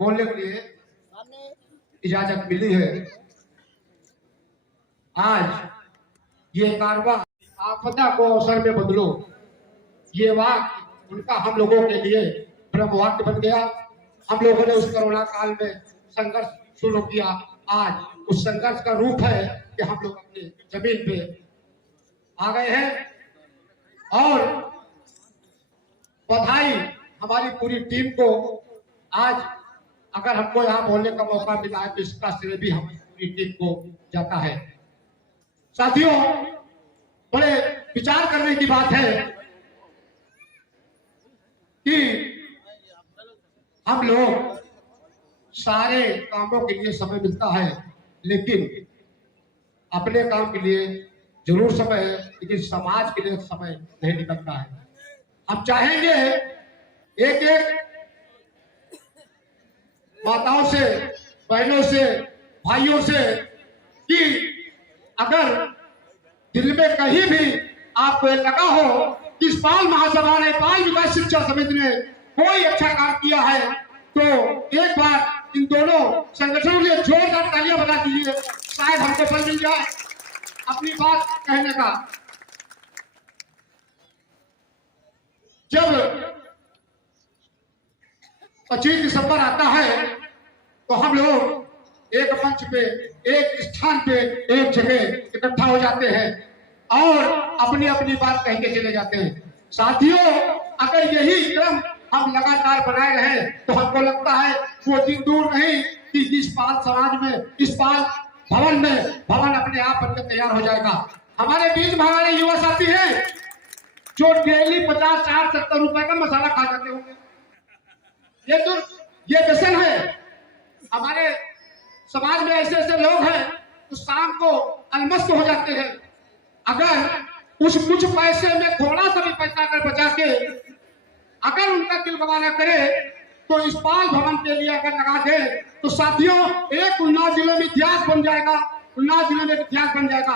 बोलने के लिए इजाजत मिली है। आज ये कारवा आपदा को अवसर में बदलो, ये वाक्य उनका हम लोगों के लिए ब्रह्म वाक्य बन गया। हम लोगों ने उस कोरोना काल में संघर्ष शुरू किया। आज उस संघर्ष का रूप है कि हम लोग अपनी जमीन पे आ गए हैं और बधाई हमारी पूरी टीम को। आज अगर हमको यहाँ बोलने का मौका मिला है तो इसका श्रेय भी हमारी पूरी टीम को जाता है। साथियों, बड़े विचार करने की बात है कि हम लोग सारे कामों के लिए समय मिलता है, लेकिन अपने काम के लिए जरूर समय है, लेकिन समाज के लिए समय नहीं निकलता है। हम चाहेंगे एक एक माताओं से, बहनों से, भाइयों से कि अगर दिल में कहीं भी आपको लगा हो कि इस बाल महासभा ने, बाल विकास शिक्षा समिति ने कोई अच्छा काम किया है, तो एक बार इन दोनों संगठनों के लिए जोरदार तालियां बजा दीजिए। शायद हमको फल मिल जाए अपनी बात कहने का। जब 25 दिसंबर आता है तो हम लोग एक मंच पे, एक स्थान पे, एक जगह इकट्ठा हो जाते हैं और अपनी अपनी बात कह के चले जाते हैं। साथियों, अगर यही क्रम हम लगातार बनाए रहे तो हमको लगता है वो दिन दूर नहीं कि इस पाल समाज में, इस पाल भवन में भवन अपने आप बनकर तैयार हो जाएगा। हमारे बीच में हमारे युवा साथी हैं जो डेली 50, 60, 70 रुपए का मसाला खा जाते होंगे। ये व्यसन है। हमारे समाज में ऐसे ऐसे लोग हैं तो शाम को अलमस्त हो जाते हैं। अगर उस कुछ पैसे में थोड़ा सा भी पैसा अगर बचा के अगर उनका दिल गवाना करे तो इस पाल भवन के लिए अगर लगा दे तो साथियों, एक उन्नाव जिले में इतिहास बन जाएगा। उन्नाव जिले में इतिहास बन जाएगा।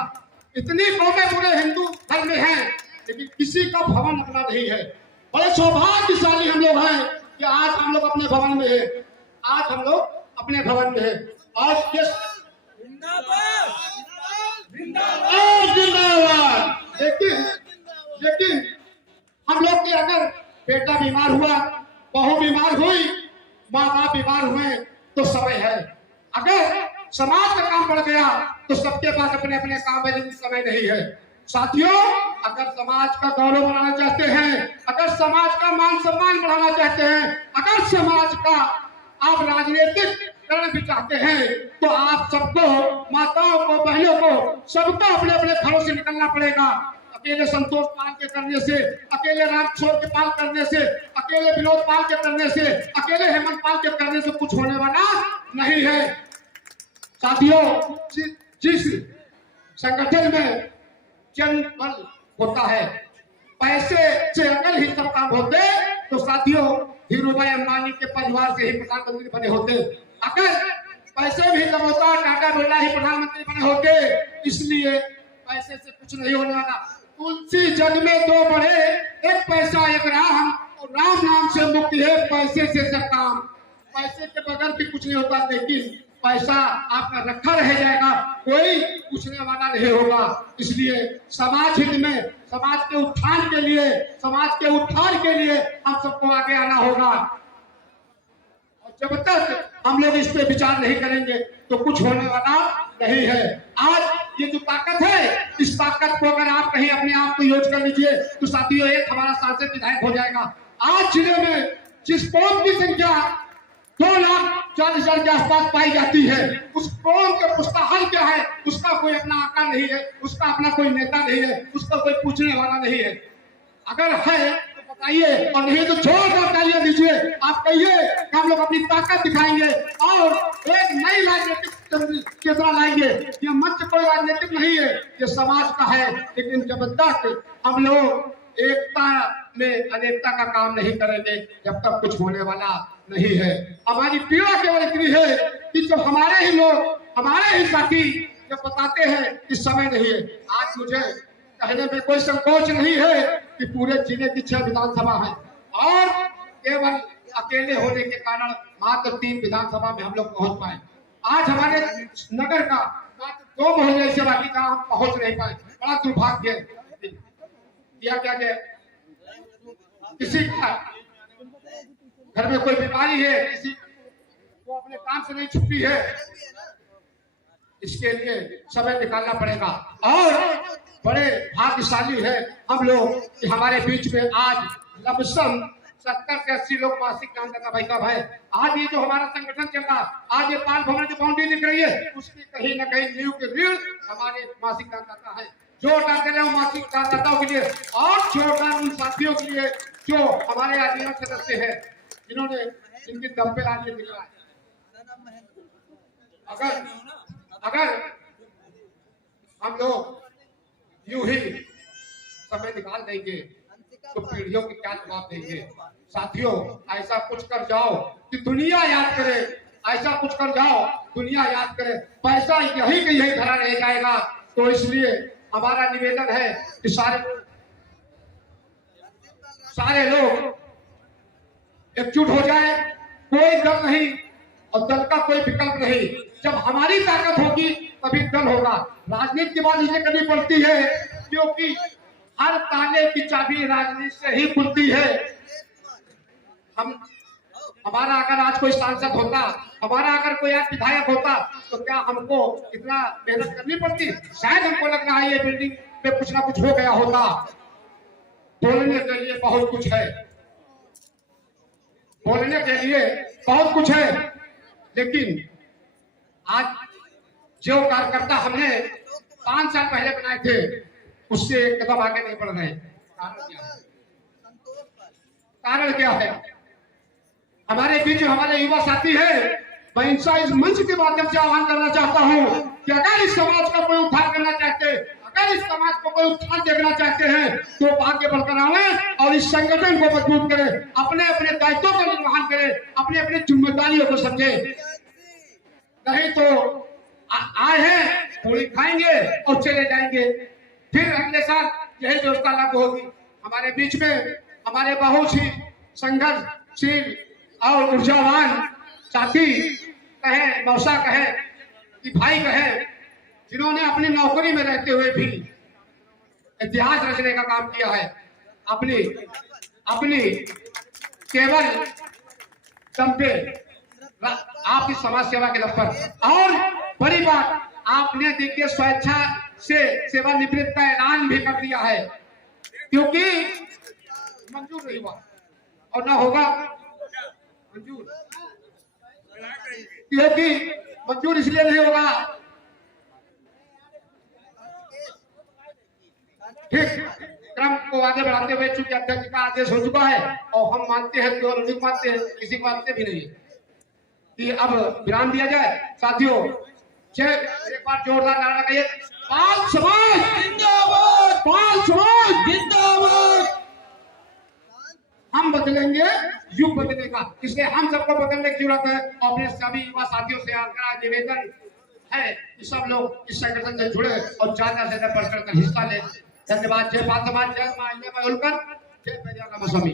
इतनी कौमें पूरे हिंदू धर्म में हैं, लेकिन किसी का भवन अपना नहीं है। बड़े सौभाग्यशाली हम लोग हैं कि आज हम लोग अपने भवन में है। आज हम लोग अपने भवन में है और जिंदाबाद। लेकिन हम लोग के अगर बेटा बीमार हुआ, बहू बीमार हुई, माँ बाप बीमार हुए तो समय है। अगर समाज का काम बढ़ गया तो सबके पास अपने अपने काम में समय नहीं है। साथियों, अगर समाज का गौरव बढ़ाना चाहते हैं, अगर समाज का मान सम्मान बढ़ाना चाहते हैं, अगर समाज का आप राजनीतिक करण भी चाहते हैं तो आप सबको, माताओं को, बहनों को, सबको अपने अपने घरों से निकलना पड़ेगा। अकेले संतोष पाल के करने से, अकेले राम किशोर के पाल करने से, अकेले विनोद पाल के करने से, अकेले हेमंत पाल के करने से कुछ होने वाला नहीं है। साथियों, जिस संगठन में जनबल होता है, पैसे से अगर ही सब काम होते तो साथियों, धीरूभाई अंबानी के परिवार से ही प्रधानमंत्री बने होते। अगर पैसे भी जब होता, टाटा बिरला ही प्रधानमंत्री बने होते। इसलिए पैसे से कुछ नहीं होने वाला। तुलसी जग में दो बढ़े, एक पैसा एक राम, और राम नाम से मुक्ति है, पैसे से सब काम। पैसे के बगैर भी कुछ नहीं होता, लेकिन पैसा आपका रखा रह जाएगा, कोई पूछने वाला नहीं होगा। इसलिए समाज हित में, समाज के उत्थान के लिए, समाज के उद्धार के लिए हम सबको आगे आना होगा। और जब तक हम लोग इस पे विचार नहीं करेंगे तो कुछ होने वाला नहीं है। आज ये जो ताकत है, इस ताकत को अगर आप कहीं अपने आप को यूज कर लीजिए तो साथियों, एक हमारा सांसद विधायक हो जाएगा। आज जिले में जिस कौम की संख्या 2,40,000 के आसपास पाई जाती है, उस कौम का उसका हल क्या है? उसका कोई अपना आका नहीं है, उसका अपना कोई नेता नहीं है, उसका कोई पूछने वाला नहीं है। अगर है तो बताइए, और नहीं तो जोरदार तालियां दीजिए। आप कहिए कि हम लोग अपनी ताकत दिखाएंगे और एक नई राजनीतिक चेतना लाएंगे। ये मंच कोई राजनीतिक नहीं है, ये समाज का है। लेकिन जब तक हम लोग एकता में अनेकता का काम नहीं करेंगे, जब तक कुछ होने वाला नहीं है। हमारी पीड़ा केवल इतनी है कि जब हमारे ही लोग, हमारे ही साथी जब बताते हैं कि समय नहीं है। आज मुझे कहने में कोई संकोच नहीं है कि पूरे जिले की 6 विधानसभा है और केवल अकेले होने के कारण मात्र 3 विधानसभा में हम लोग पहुंच पाए। आज हमारे नगर का मात्र 2 मोहल्ले से बाकी का हम पहुंच नहीं पाए। बड़ा दुर्भाग्य है। क्या किसी का घर में कोई बीमारी है, किसी को अपने काम से नहीं छुट्टी है, इसके लिए समय निकालना पड़ेगा। और बड़े भाग्यशाली है हम लोग कि हमारे बीच में आज लमसम 70 से 80 लोग मासिक दानदाता भाई साहब है। आज ये जो हमारा संगठन चल रहा, आज ये पाल भवन की बाउंड्री दिख रही है, उसकी कहीं न कहीं नींव के रीढ़ हमारे मासिक दानदाता है। जोर डालते रहे मासिक दानदाताओं के लिए और जोर डाल उन साथियों के लिए जो हमारे आजीवन सदस्य है, जिन्होंने इनकी दम पे आज ये निकला है। अगर हम लोग यूं ही समय निकाल देंगे तो पीढ़ियों की क्या जवाब देंगे। साथियों, ऐसा कुछ कर जाओ कि दुनिया याद करे, ऐसा कुछ कर जाओ दुनिया याद करे। पैसा यही कि यही धरा रह जाएगा। तो इसलिए हमारा निवेदन है कि सारे लोग एकजुट हो जाए। कोई दल नहीं और दल का कोई विकल्प नहीं। जब हमारी ताकत होगी तभी दल होगा। राजनीति की बात इसलिए करनी पड़ती है क्योंकि हर ताले की चाबी राजनीति से ही खुलती है। हमारा अगर आज कोई सांसद होता, हमारा अगर कोई आज विधायक होता, तो क्या हमको इतना मेहनत करनी पड़ती? शायद हमको लग रहा है ये बिल्डिंग पे कुछ ना कुछ हो गया होता। बोलने के लिए बहुत कुछ है, बोलने के लिए बहुत कुछ है, लेकिन आज जो कार्यकर्ता हमने 5 साल पहले बनाए थे, उससे एक कदम आगे नहीं बढ़ रहे। कारण क्या है? हमारे बीच हमारे युवा साथी है। मैं इनसे इस मंच के माध्यम से आह्वान करना चाहता हूं कि अगर इस समाज का कोई उद्धार करना चाहते, अगर इस समाज को कोई उत्थान देखना चाहते हैं, तो आगे बढ़कर आए और इस संगठन को मजबूत करें, अपने अपने दायित्वों का निर्वहन करें, अपने अपने जिम्मेदारियों को समझे। नहीं तो आए हैं, पूरी खाएंगे और चले जाएंगे। फिर अगले साल यही व्यवस्था लागू होगी। हमारे बीच में हमारे बहुत ही संघर्षशील और ऊर्जावान साथी कहे, मौसा कहे कि भाई कहे, जिन्होंने अपनी नौकरी में रहते हुए भी इतिहास रचने का काम किया है। अपनी केवल दम पे आपकी समाज सेवा के दम पर। और बड़ी बात, आपने देखिए स्वेच्छा से सेवानिवृत्ति का ऐलान भी कर दिया है, क्योंकि मंजूर नहीं हुआ और ना होगा मंजूर, क्योंकि मंजूर इसलिए नहीं होगा। ठीक क्रम को आगे बढ़ाते हुए चूंकि अध्यक्ष का आदेश हो चुका है और हम मानते हैं, केवल उन्हीं मानते हैं, किसी को मानते भी नहीं कि अब विराम दिया जाए। साथियों, एक बार जोरदार नारा लगाइए, पाल समाज जिंदाबाद, पाल समाज जिंदाबाद। हम बदलेंगे, युग बदलेगा, इसलिए हम सबको बदलने की जरूरत है। और अपने सभी युवा साथियों से निवेदन है कि सब लोग इस संगठन से जुड़े और ज्यादा से ज्यादा बढ़ चढ़कर हिस्सा ले। धन्यवाद। जय पाल समाज, जय मां अहिल्या बाई होलकर, जय पेरियार रामास्वामी।